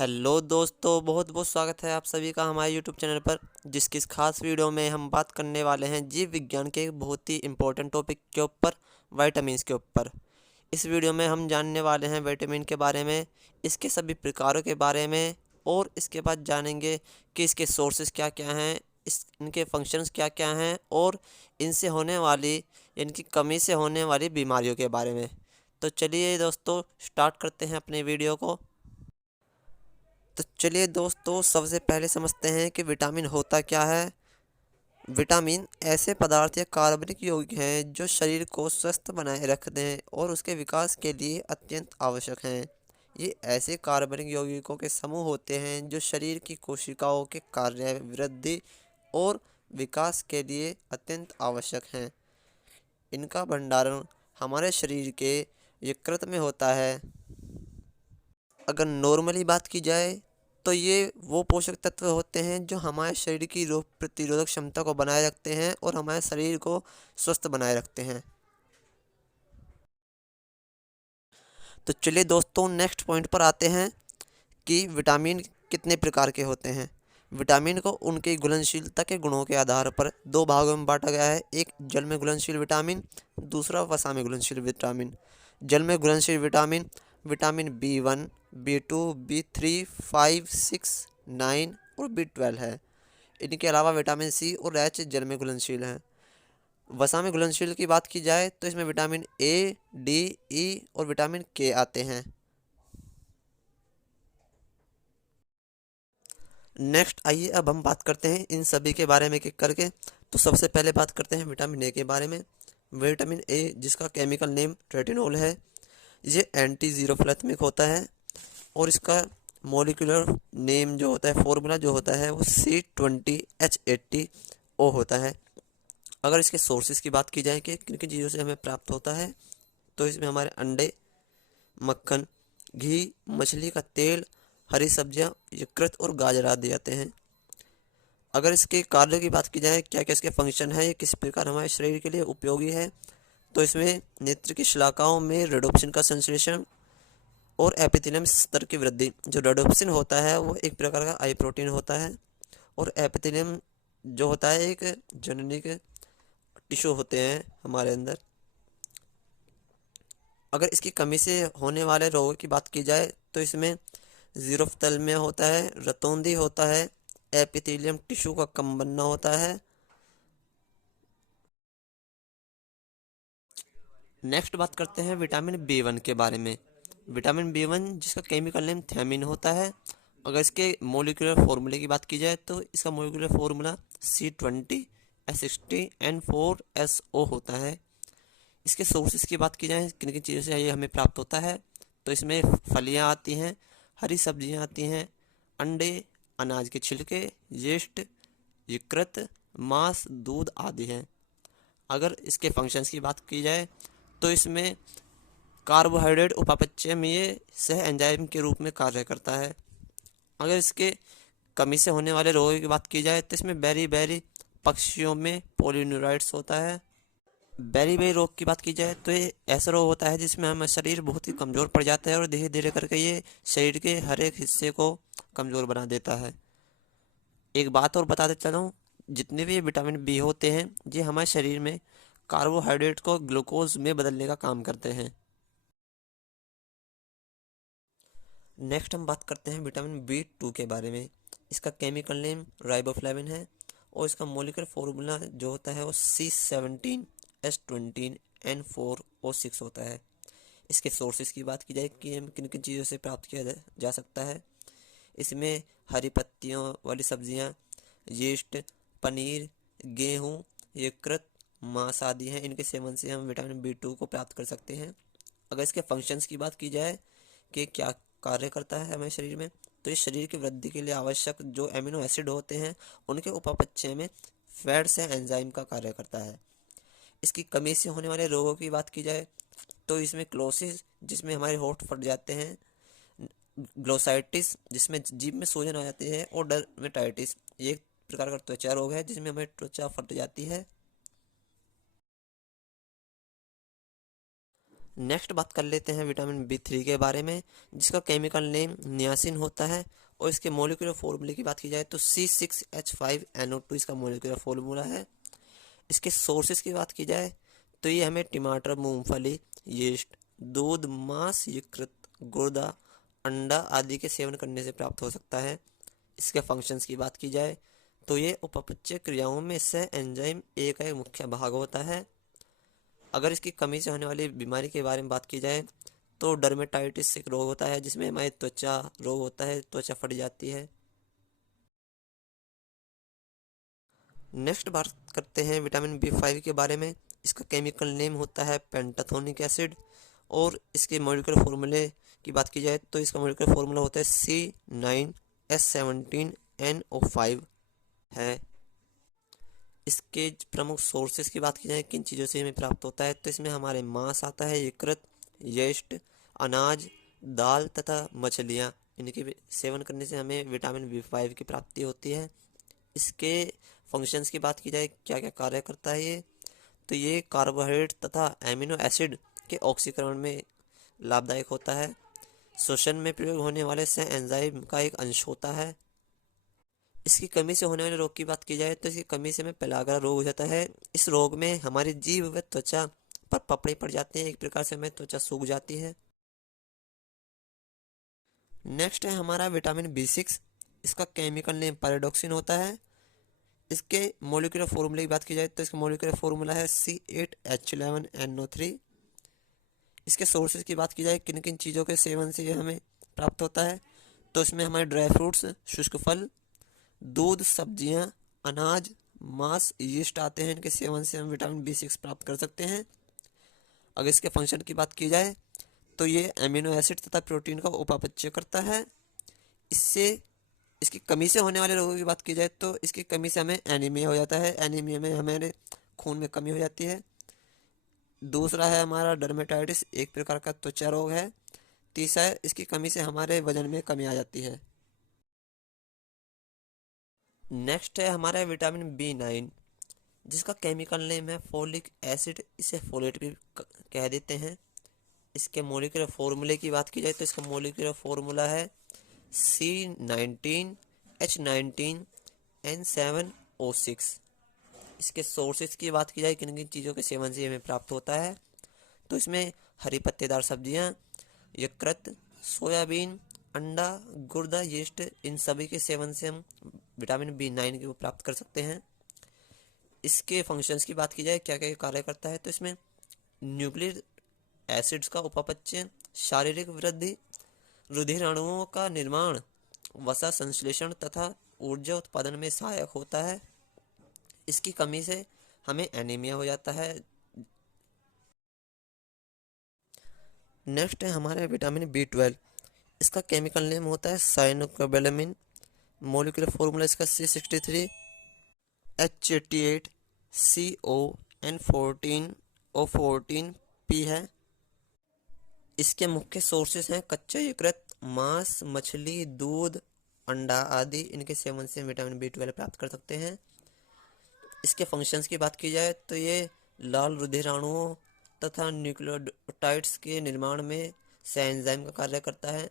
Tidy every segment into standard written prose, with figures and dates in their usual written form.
Hello दोस्तों, बहुत बहुत स्वागत है आप सभी का हमारे यूट्यूब चैनल पर। जिसकी इस खास वीडियो में हम बात करने वाले हैं जीव विज्ञान के एक बहुत ही इम्पोर्टेंट टॉपिक के ऊपर, विटामिन्स के ऊपर। इस वीडियो में हम जानने वाले हैं विटामिन के बारे में, इसके सभी प्रकारों के बारे में, और इसके बाद जानेंगे कि इसके सोर्सेज क्या क्या हैं, इनके फंक्शंस क्या क्या हैं, और इनसे होने वाली, इनकी कमी से होने वाली बीमारियों के बारे में। तो चलिए दोस्तों, स्टार्ट करते हैं अपने वीडियो को। तो चलिए दोस्तों, सबसे पहले समझते हैं कि विटामिन होता क्या है। विटामिन ऐसे पदार्थ या कार्बनिक यौगिक हैं जो शरीर को स्वस्थ बनाए रखते हैं और उसके विकास के लिए अत्यंत आवश्यक हैं। ये ऐसे कार्बनिक यौगिकों के समूह होते हैं जो शरीर की कोशिकाओं के कार्य, वृद्धि और विकास के लिए अत्यंत आवश्यक हैं। इनका भंडारण हमारे शरीर के यकृत में होता है। अगर नॉर्मली बात की जाए तो ये वो पोषक तत्व होते हैं जो हमारे शरीर की रोग प्रतिरोधक क्षमता को बनाए रखते हैं और हमारे शरीर को स्वस्थ बनाए रखते हैं। तो चलिए दोस्तों, नेक्स्ट पॉइंट पर आते हैं कि विटामिन कितने प्रकार के होते हैं। विटामिन को उनकी घुलनशीलता के गुणों के आधार पर दो भागों में बांटा गया है। एक जल में घुलनशील विटामिन, दूसरा वसा में घुलनशील विटामिन। जल में घुलनशील vitamin vitamin B1, B2, B3, 5, 6, 9 और B12 है। इनके अलावा विटामिन सी और एच जल में घुलनशील हैं। वसा में घुलनशील की बात की जाए तो इसमें विटामिन ए, डी, ई और विटामिन के आते हैं। नेक्स्ट आइए अब हम बात करते हैं इन सभी के बारे में एक एक करके। तो सबसे पहले बात करते हैं विटामिन ए के बारे में। विटामिन ए, जिसका केमिकल नेम रेटिनॉल है, ये एंटी जीरोफ्लेथमिक होता है और इसका मॉलिक्यूलर नेम जो होता है, फॉर्मूला जो होता है, वो C20H80O होता है। अगर इसके सोर्सेज की बात की जाए कि किन किन चीज़ों से हमें प्राप्त होता है, तो इसमें हमारे अंडे, मक्खन, घी, मछली का तेल, हरी सब्जियां, यकृत और गाजर आदि आते हैं। अगर इसके कार्यों की बात की जाए, क्या क्या इसके फंक्शन है, ये किस प्रकार हमारे शरीर के लिए उपयोगी है, तो इसमें नेत्र की शलाकाओं में रेडोप्सिन का संश्लेषण और एपिथेलियम स्तर की वृद्धि। जो रेडोप्सिन होता है वो एक प्रकार का आई प्रोटीन होता है, और एपिथेलियम जो होता है एक जननिक टिश्यू होते हैं हमारे अंदर। अगर इसकी कमी से होने वाले रोगों की बात की जाए तो इसमें जीरोफ्थेल्मिया होता है, रतौंधी होता है, एपिथेलियम टिश्यू का कम बनना होता है। नेक्स्ट बात करते हैं विटामिन B1 के बारे में। विटामिन B1, जिसका केमिकल नेम थियामिन होता है, अगर इसके मोलिकुलर फार्मूले की बात की जाए तो इसका मोलिकुलर फार्मूला C20H60N4SO होता है। इसके सोर्सेज की बात की जाए, किन किन चीज़ों से ये हमें प्राप्त होता है, तो इसमें फलियां आती हैं, हरी सब्जियां आती हैं, अंडे, अनाज के छिलके, यीस्ट, यकृत, मांस, दूध आदि हैं। अगर इसके फंक्शंस की बात की जाए तो इसमें कार्बोहाइड्रेट उपापचय में ये सह एंजाइम के रूप में कार्य करता है। अगर इसके कमी से होने वाले रोगों की बात की जाए तो इसमें बेरी पक्षियों में पोलिन्यूराइड्स होता है। बेरी रोग की बात की जाए तो ये ऐसा रोग होता है जिसमें हमारा शरीर बहुत ही कमज़ोर पड़ जाता है और धीरे धीरे करके ये शरीर के हर एक हिस्से को कमज़ोर बना देता है। एक बात और बता देता हूँ, जितने भी विटामिन बी होते हैं ये हमारे शरीर में कार्बोहाइड्रेट को ग्लूकोज में बदलने का काम करते हैं। नेक्स्ट हम बात करते हैं विटामिन B2 के बारे में। इसका केमिकल नेम राइबोफ्लेविन है और इसका मोलिकुलर फॉर्मूला जो होता है वो C17H20N4O6 होता है। इसके सोर्सेज की बात की जाए कि हम किन किन चीज़ों से प्राप्त किया जा सकता है, इसमें हरी पत्तियों वाली सब्जियां, यीस्ट, पनीर, गेहूँ, यकृत, मांस आदि हैं। इनके सेवन से हम विटामिन B2 को प्राप्त कर सकते हैं। अगर इसके फंक्शंस की बात की जाए कि क्या कार्य करता है हमारे शरीर में, तो इस शरीर की वृद्धि के लिए आवश्यक जो एमिनो एसिड होते हैं उनके उपापचय में फैट से एंजाइम का कार्य करता है। इसकी कमी से होने वाले रोगों की बात की जाए तो इसमें क्लोसिस, जिसमें हमारे होंठ फट जाते हैं, ग्लोसाइटिस, जिसमें जीभ में सूजन आ जाती है, और डर्मेटाइटिस, ये एक प्रकार का त्वचा रोग है जिसमें हमारी त्वचा फट जाती है। नेक्स्ट बात कर लेते हैं विटामिन B3 के बारे में, जिसका केमिकल नेम नियासिन होता है। और इसके मोलिकुलर फॉर्मूले की बात की जाए तो C6H5NO2 इसका मोलिकुलर फॉर्मूला है। इसके सोर्सेज की बात की जाए तो ये हमें टमाटर, मूंगफली, यीस्ट, दूध, मांस, यकृत, गुर्दा, अंडा आदि के सेवन करने से प्राप्त हो सकता है। इसके फंक्शंस की बात की जाए तो ये उपापचय क्रियाओं में से एंजाइम एक मुख्य भाग होता है। अगर इसकी कमी से होने वाली बीमारी के बारे में बात की जाए तो डर्मेटाइटिस एक रोग होता है, जिसमें हमारी त्वचा रोग होता है, त्वचा फट जाती है। नेक्स्ट बात करते हैं विटामिन B5 के बारे में। इसका केमिकल नेम होता है पेंटाथोनिक एसिड। और इसके मॉलिक्यूलर फॉर्मूले की बात की जाए तो इसका मॉलिक्यूलर फॉर्मूला होता है C9S17NO5 है। इसके प्रमुख सोर्सेज की बात की जाए किन चीज़ों से हमें प्राप्त होता है तो इसमें हमारे मांस आता है, यकृत, यीस्ट, अनाज, दाल तथा मछलियाँ। इनके सेवन करने से हमें विटामिन B5 की प्राप्ति होती है। इसके फंक्शंस की बात की जाए क्या क्या कार्य करता है ये, तो ये कार्बोहाइड्रेट तथा एमिनो एसिड के ऑक्सीकरण में लाभदायक होता है। श्वसन में प्रयोग होने वाले से एंजाइम का एक अंश होता है। इसकी कमी से होने वाले रोग की बात की जाए तो इसकी कमी से हमें पेलाग्रा रोग हो जाता है। इस रोग में हमारी जीभ व त्वचा पर पपड़े पड़ जाते हैं, एक प्रकार से हमें त्वचा सूख जाती है। नेक्स्ट है हमारा विटामिन B6। इसका केमिकल नेम पैराडॉक्सिन होता है। इसके मोलिकुलर फॉर्मूले की बात की जाए तो इसका मोलिकुलर फॉर्मूला है C8H11NO3। इसके सोर्सेज की बात की जाए किन किन चीज़ों के सेवन से ये हमें प्राप्त होता है तो इसमें हमारे ड्राई फ्रूट्स, शुष्क फल, दूध, सब्जियां, अनाज, मांस, यीस्ट आते हैं। इनके सेवन से हम विटामिन B6 प्राप्त कर सकते हैं। अगर इसके फंक्शन की बात की जाए तो ये एमिनो एसिड तथा प्रोटीन का उपापचय करता है। इससे इसकी कमी से होने वाले रोगों की बात की जाए तो इसकी कमी से हमें एनीमिया हो जाता है। एनीमिया में हमारे खून में कमी हो जाती है। दूसरा है हमारा डर्मेटाइटिस, एक प्रकार का त्वचा रोग है। तीसरा है इसकी कमी से हमारे वजन में कमी आ जाती है। नेक्स्ट है हमारा विटामिन B9, जिसका केमिकल नेम है फोलिक एसिड। इसे फोलेट भी कह देते हैं। इसके मोलिकुलर फॉर्मूले की बात की जाए तो इसका मोलिकुलर फॉर्मूला है C19H19N7O6। इसके सोर्सेज की बात की जाए किन किन चीज़ों के सेवन से हमें प्राप्त होता है तो इसमें हरी पत्तेदार सब्जियां, यकृत, सोयाबीन, अंडा, गुर्दा, यीस्ट, इन सभी के सेवन से हम विटामिन B9 को प्राप्त कर सकते हैं। इसके फंक्शंस की बात की जाए क्या क्या कार्य करता है तो इसमें न्यूक्लिक एसिड्स का उपापचय, शारीरिक वृद्धि, रुधिर अणुओं का निर्माण, वसा संश्लेषण तथा ऊर्जा उत्पादन में सहायक होता है। इसकी कमी से हमें एनीमिया हो जाता है। नेक्स्ट है हमारे विटामिन B12। इसका केमिकल नेम होता है साइनोकोबालामिन। मोलिकुलर फॉर्मूला इसका C63H88CON14O14P है। इसके मुख्य सोर्सेस हैं कच्चा यकृत, मांस, मछली, दूध, अंडा आदि। इनके सेवन से विटामिन B12 प्राप्त कर सकते हैं। इसके फंक्शंस की बात की जाए तो ये लाल रुधिराणुओं तथा न्यूक्लियोटाइड्स के निर्माण में से एंजाइम का कार्य करता है।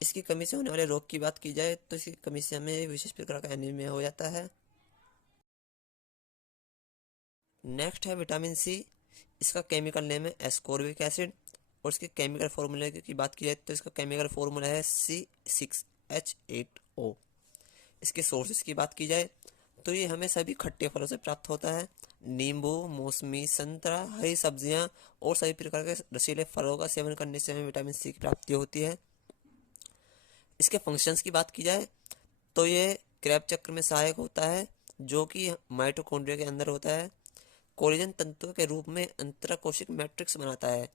इसकी कमी से होने वाले रोग की बात की जाए तो इसकी कमी से हमें विशेष प्रकार का एनीमिया हो जाता है। नेक्स्ट है विटामिन C। इसका केमिकल नेम है एस्कोर्बिक एसिड। और इसके केमिकल फॉर्मूले की बात की जाए तो इसका केमिकल फॉर्मूला है C6H8O। इसके सोर्सेज की बात की जाए तो ये हमें सभी खट्टे फलों से प्राप्त होता है। नींबू, मौसमी, संतरा, हरी सब्जियां और सभी प्रकार के रसीले फलों का सेवन करने से हमें विटामिन C की प्राप्ति होती है। इसके फंक्शंस की बात की जाए तो ये क्रेब चक्र में सहायक होता है, जो कि माइटोकॉन्ड्रिया के अंदर होता है। कोलेजन तंतुओं के रूप में अंतराकोशिक मैट्रिक्स बनाता है।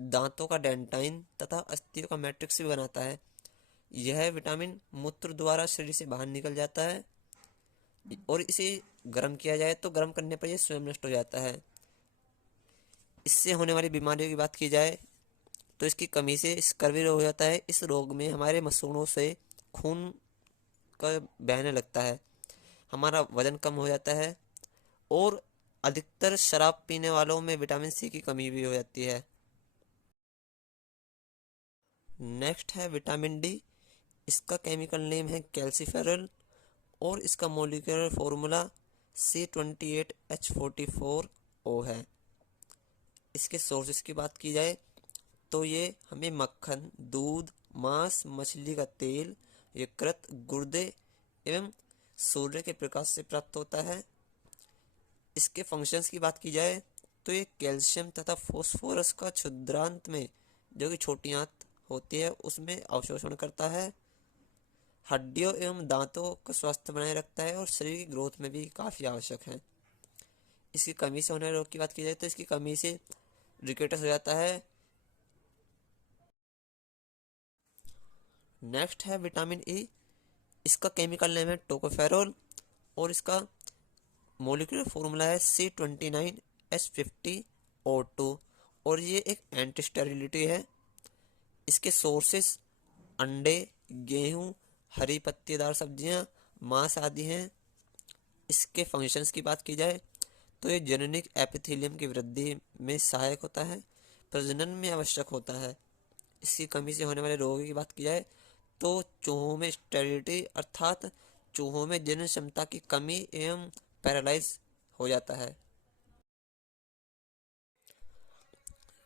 दांतों का डेंटाइन तथा अस्थियों का मैट्रिक्स भी बनाता है। यह विटामिन मूत्र द्वारा शरीर से बाहर निकल जाता है और इसे गर्म किया जाए तो गर्म करने पर यह स्वयं नष्ट हो जाता है। इससे होने वाली बीमारियों की बात की जाए तो इसकी कमी से स्कर्वी रोग हो जाता है। इस रोग में हमारे मसूड़ों से खून का बहने लगता है, हमारा वजन कम हो जाता है और अधिकतर शराब पीने वालों में विटामिन C की कमी भी हो जाती है। नेक्स्ट है विटामिन डी। इसका केमिकल नेम है कैल्सीफेरल और इसका मॉलिक्यूलर फॉर्मूला C28H44O है। इसके सोर्सेस की बात की जाए तो ये हमें मक्खन, दूध, मांस, मछली का तेल, यकृत, गुर्दे एवं सूर्य के प्रकाश से प्राप्त होता है। इसके फंक्शंस की बात की जाए तो ये कैल्शियम तथा फॉस्फोरस का क्षुद्रांत में, जो कि छोटी आंत होती है, उसमें अवशोषण करता है। हड्डियों एवं दांतों का स्वास्थ्य बनाए रखता है और शरीर की ग्रोथ में भी काफ़ी आवश्यक है। इसकी कमी से होने वाले रोग की बात की जाए तो इसकी कमी से रिकेटस हो जाता है। नेक्स्ट है विटामिन ई। इसका केमिकल नेम है टोकोफेरोल और इसका मॉलिक्यूलर फॉर्मूला है C29H50O2 और ये एक एंटी स्टेरिलिटी है। इसके सोर्सेस अंडे, गेहूं, हरी पत्तेदार सब्जियां, मांस आदि हैं। इसके फंक्शंस की बात की जाए तो ये जेनेटिक एपिथेलियम की वृद्धि में सहायक होता है, प्रजनन में आवश्यक होता है। इसकी कमी से होने वाले रोगों की बात की जाए तो चूहों में स्टेरिलिटी अर्थात चूहों में जनन क्षमता की कमी एवं पैरालाइज हो जाता है।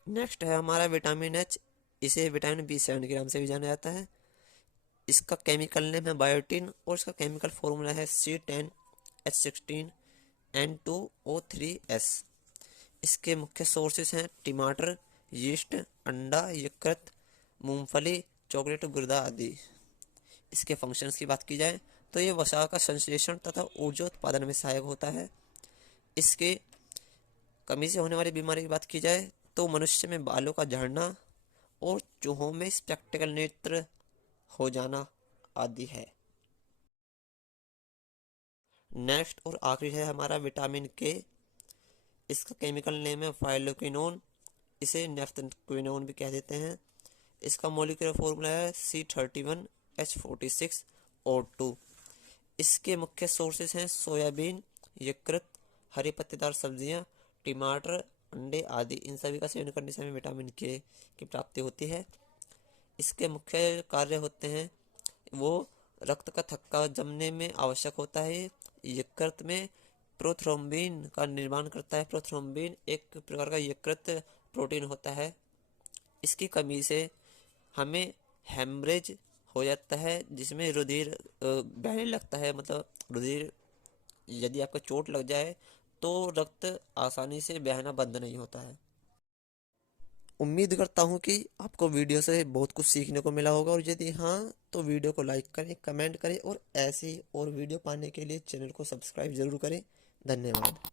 नेक्स्ट है हमारा विटामिन एच। इसे विटामिन B7 के नाम से भी जाना जाता है। इसका केमिकल नेम है बायोटिन और इसका केमिकल फॉर्मूला है C10H16N2O3S। इसके मुख्य सोर्सेस हैं टमाटर, यीस्ट, अंडा, यकृत, मूंगफली, चॉकलेट, गुर्दा आदि। इसके फंक्शंस की बात की जाए तो ये वसा का संश्लेषण तथा ऊर्जा उत्पादन में सहायक होता है। इसके कमी से होने वाली बीमारी की बात की जाए तो मनुष्य में बालों का झड़ना और चूहों में स्पेक्टिकल नेत्र हो जाना आदि है। नेक्स्ट और आखिरी है हमारा विटामिन के। इसका केमिकल नेम है फाइलोक्विनोन, इसे नेफ्थक्विनोन भी कह देते हैं। इसका मॉलिक्यूलर फॉर्मूला है C31H46O2। इसके मुख्य सोर्सेस हैं सोयाबीन, यकृत, हरी पत्तेदार सब्जियां, टमाटर, अंडे आदि। इन सभी का सेवन करने से हमें विटामिन के की प्राप्ति होती है। इसके मुख्य कार्य होते हैं वो रक्त का थक्का जमने में आवश्यक होता है। यकृत में प्रोथ्रोम्बिन का निर्माण करता है। प्रोथ्रोम्बिन एक प्रकार का यकृत प्रोटीन होता है। इसकी कमी से हमें हेमरेज हो जाता है, जिसमें रुधिर बहने लगता है। मतलब रुधिर, यदि आपको चोट लग जाए तो रक्त आसानी से बहना बंद नहीं होता है। उम्मीद करता हूँ कि आपको वीडियो से बहुत कुछ सीखने को मिला होगा, और यदि हाँ तो वीडियो को लाइक करें, कमेंट करें और ऐसी और वीडियो पाने के लिए चैनल को सब्सक्राइब जरूर करें। धन्यवाद।